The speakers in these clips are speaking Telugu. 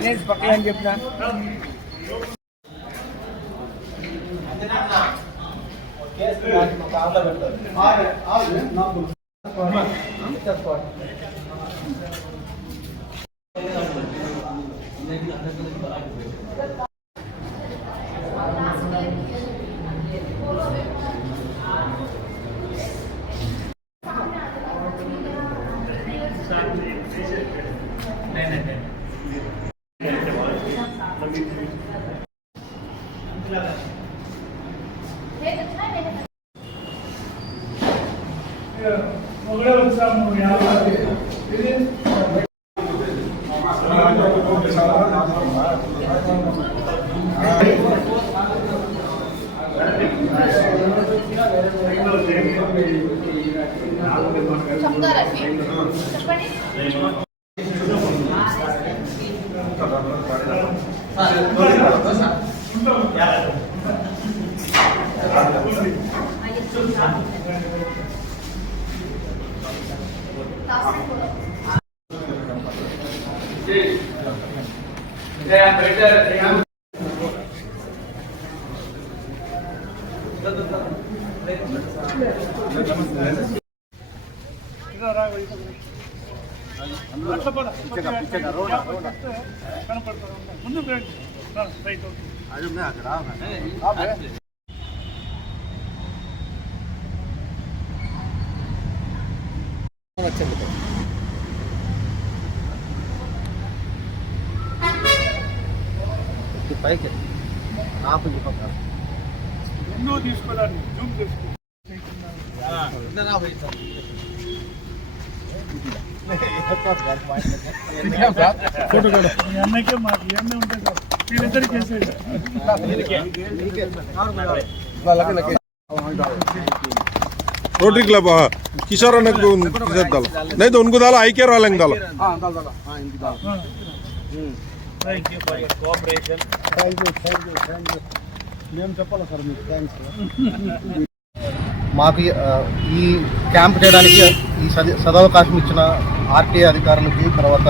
రిలయన్స్ పక్కన అని చెప్పిన పైకి ఎన్నో తీసుకోవాలని జూమ్ చేసుకో అన్నకే మాకు ఇవన్నీ ఉంటాయి సార్ వీళ్ళిద్దరికి వేసేది रोटरी क्लब किशोर अन्न को दाल नहीं तो उनको डालो आई केयर वाले डालो Thank you for your cooperation. Thank you. నేను చెప్పాలి సార్ మీకు థ్యాంక్స్. మాకు ఈ క్యాంప్ చేయడానికి ఈ సదవకాశం ఇచ్చిన ఆర్టీఏ అధికారులకి తర్వాత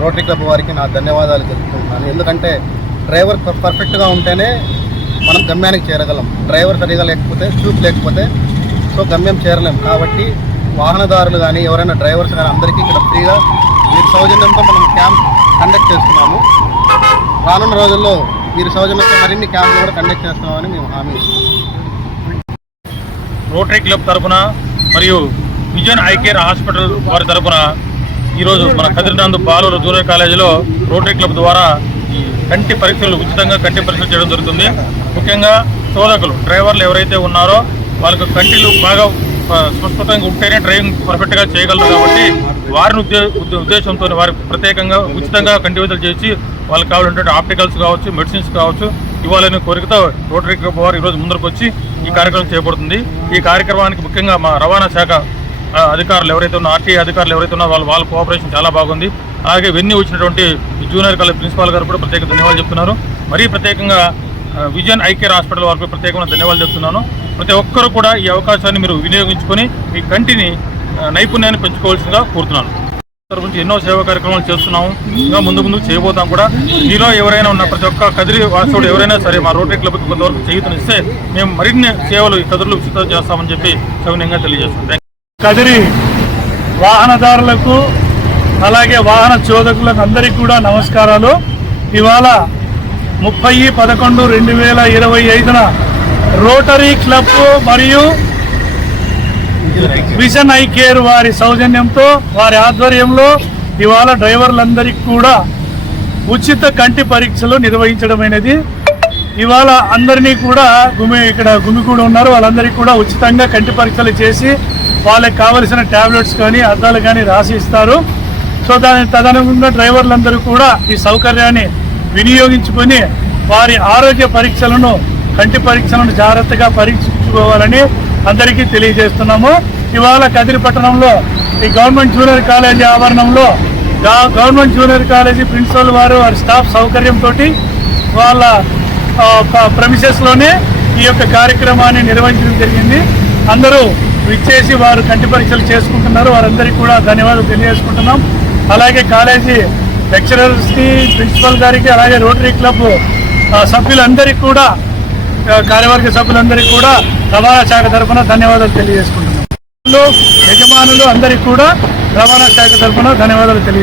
రోటరీ క్లబ్ వారికి నా ధన్యవాదాలు తెలుపుకుంటున్నాను. ఎందుకంటే డ్రైవర్ పర్ఫెక్ట్గా ఉంటేనే మనం గమ్యానికి చేరగలం. డ్రైవర్ సరిగా లేకపోతే చూపు లేకపోతే సో గమ్యం చేరలేం. కాబట్టి వాహనదారులు కానీ ఎవరైనా డ్రైవర్స్ కానీ అందరికీ ఇక్కడ ఫ్రీగా వీరి సౌజన్యంతో మనం క్యాంప్ కండక్ట్ చేస్తున్నాము. రానున్న రోజుల్లో వీరి సౌజన్యంతో మరిన్ని క్యాంపులు కూడా కండక్ట్ చేస్తున్నామని మేము హామీ ఇస్తున్నాము. రోటరీ క్లబ్ తరఫున మరియు విజన్ ఐ కేర్ హాస్పిటల్ వారి తరఫున ఈరోజు మన కదిరినందు బాలూరు జూనియర్ కాలేజీలో రోటరీ క్లబ్ ద్వారా కంటి పరీక్షలు ఉచితంగా కంటి పరీక్షలు చేయడం జరుగుతుంది. ముఖ్యంగా శోధకులు డ్రైవర్లు ఎవరైతే ఉన్నారో వాళ్ళకు కంటిలు బాగా స్పష్టంగా ఉంటేనే డ్రైవింగ్ పర్ఫెక్ట్గా చేయగలరు. కాబట్టి వారిని ఉద్దేశంతో వారి ప్రత్యేకంగా ఉచితంగా కంటి విధులు చేసి వాళ్ళకి కావాలంటే ఆప్టికల్స్ కావచ్చు, మెడిసిన్స్ కావచ్చు ఇవ్వాలనే కోరికతో రోటరీ క్లబ్ వారు ఈరోజు ముందరకు వచ్చి ఈ కార్యక్రమం చేయబడుతుంది. ఈ కార్యక్రమానికి ముఖ్యంగా మా రవాణా శాఖ అధికారులు ఎవరైతే ఉన్నారో, ఆర్టీఏ అధికారులు ఎవరైతే ఉన్నారో వాళ్ళ కోఆపరేషన్ చాలా బాగుంది. అలాగే వెన్నీ వచ్చినటువంటి జూనియర్ కాలేజ్ ప్రిన్సిపాల్ గారు కూడా ప్రత్యేక ధన్యవాదాలు చెప్తున్నారు. మరీ ప్రత్యేకంగా విజన్ ఐ కేర్ హాస్పిటల్ వారికి ప్రత్యేకమైన ధన్యవాదాలు చెప్తున్నాను. ప్రతి ఒక్కరూ కూడా ఈ అవకాశాన్ని మీరు వినియోగించుకొని మీ కంటిని నైపుణ్యాన్ని పెంచుకోవాల్సిందిగా కోరుతున్నాను. తరపున ఎన్నో సేవా కార్యక్రమాలు చేస్తున్నాము, ఇంకా ముందు చేయబోతాం కూడా. మీలో ఎవరైనా ఉన్న ప్రతి ఒక్క కదిరి వాసుడు ఎవరైనా సరే మా రోటరీ క్లబ్కి కొంతవరకు చేయూతనిస్తే మేము మరిన్ని సేవలు ఈ కదిరిలో విస్తృతం చేస్తామని చెప్పి సవినయంగా తెలియజేస్తాం. కదిరి వాహనదారులకు అలాగే వాహన చోదకులకు అందరికీ కూడా నమస్కారాలు. ఇవాళ 30/11/2025 రోటరీ క్లబ్ మరియు విజన్ ఐ కేర్ వారి సౌజన్యంతో వారి ఆధ్వర్యంలో ఇవాళ డ్రైవర్లందరికీ కూడా ఉచిత కంటి పరీక్షలు నిర్వహించడమైనది. ఇవాళ అందరినీ కూడా ఇక్కడ గుమికూడి ఉన్నారు, వాళ్ళందరికీ కూడా ఉచితంగా కంటి పరీక్షలు చేసి వాళ్ళకి కావలసిన ట్యాబ్లెట్స్ కానీ అద్దాలు కానీ రాసి ఇస్తారు. సో తదనుగుణంగా డ్రైవర్లందరూ కూడా ఈ సౌకర్యాన్ని వినియోగించుకొని వారి ఆరోగ్య పరీక్షలను, కంటి పరీక్షలను జాగ్రత్తగా పరీక్షించుకోవాలని అందరికీ తెలియజేస్తున్నాము. ఇవాళ కదిరి పట్టణంలో ఈ గవర్నమెంట్ జూనియర్ కాలేజీ ఆవరణంలో గవర్నమెంట్ జూనియర్ కాలేజీ ప్రిన్సిపల్ వారు వారి స్టాఫ్ సౌకర్యంతో వాళ్ళ ప్రెమిసెస్లోనే ఈ యొక్క కార్యక్రమాన్ని నిర్వహించడం జరిగింది. అందరూ విచ్చేసి వారు కంటి పరీక్షలు చేసుకుంటున్నారు. వారందరికీ కూడా ధన్యవాదాలు తెలియజేసుకుంటున్నాం. అలాగే కాలేజీ లెక్చరర్స్కి, ప్రిన్సిపల్ గారికి, అలాగే రోటరీ క్లబ్ సభ్యులందరికీ కూడా, కార్యవర్గ సభ్యులందరికీ కూడా రవాణా శాఖ తరఫున ధన్యవాదాలు తెలియజేసుకుంటున్నాం. యజమానులు అందరికీ కూడా రవాణా శాఖ తరఫున ధన్యవాదాలు తెలియజేస్తున్నాం.